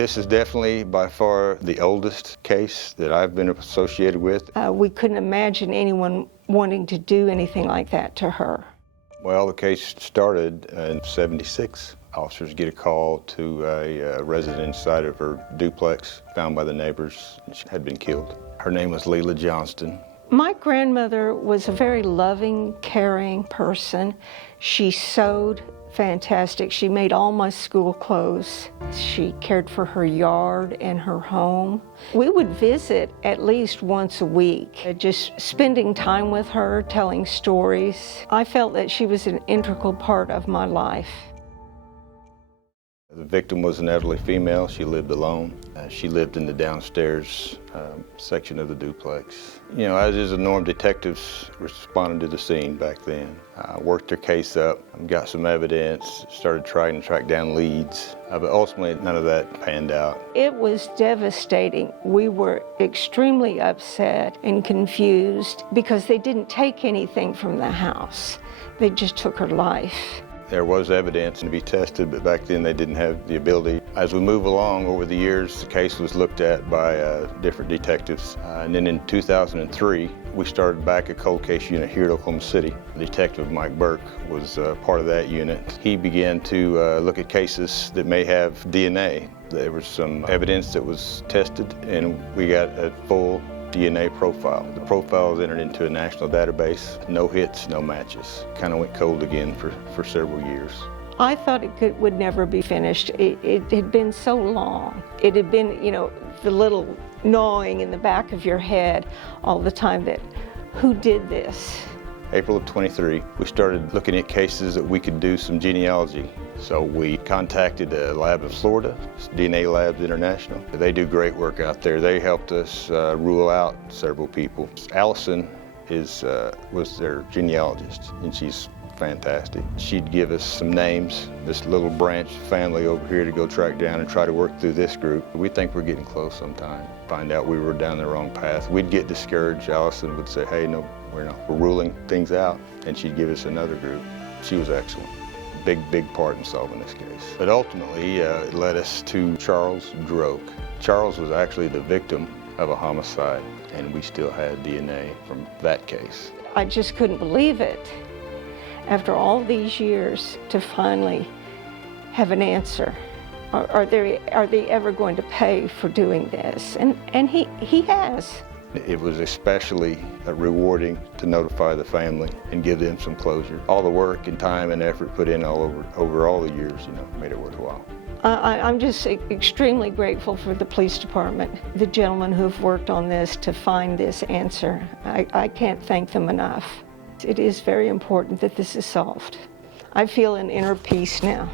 This is definitely by far the oldest case that I've been associated with. We couldn't imagine anyone wanting to do anything like that to her. Well, the case started in '76. Officers get a call to a resident inside of her duplex, found by the neighbors. She had been killed. Her name was Lela Johnston. My grandmother was a very loving, caring person. She sewed fantastic. She made all my school clothes. She cared for her yard and her home. We would visit at least once a week, just spending time with her, telling stories. I felt that she was an integral part of my life. The victim was an elderly female. She lived alone. She lived in the downstairs section of the duplex. You know, as is the norm, detectives responded to the scene back then. Worked their case up, got some evidence, started trying to track down leads, but ultimately none of that panned out. It was devastating. We were extremely upset and confused because they didn't take anything from the house. They just took her life. There was evidence to be tested, but back then they didn't have the ability. As we move along over the years, the case was looked at by different detectives. And then in 2003, we started back a cold case unit here at Oklahoma City. Detective Mike Burke was part of that unit. He began to look at cases that may have DNA. There was some evidence that was tested, and we got a full DNA profile. The profile was entered into a national database. No hits, no matches. Kind of went cold again for several years. I thought it would never be finished. It had been so long. It had been, you know, the little gnawing in the back of your head all the time that, who did this? April of '23, we started looking at cases that we could do some genealogy. So we contacted a lab in Florida, DNA Labs International. They do great work out there. They helped us rule out several people. Allison was their genealogist, and she's fantastic. She'd give us some names, this little branch family over here to go track down and try to work through this group. We think we're getting close sometime. Find out we were down the wrong path. We'd get discouraged. Allison would say, hey, no, we're ruling things out, and she'd give us another group. She was excellent. Big part in solving this case. But ultimately, it led us to Charles Droke. Charles was actually the victim of a homicide, and we still had DNA from that case. I just couldn't believe it. After all these years, to finally have an answer. Are they ever going to pay for doing this? And he has. It was especially rewarding to notify the family and give them some closure. All the work and time and effort put in over all the years, you know, made it worthwhile. I'm just extremely grateful for the police department, the gentlemen who've worked on this to find this answer. I can't thank them enough. It is very important that this is solved. I feel an inner peace now.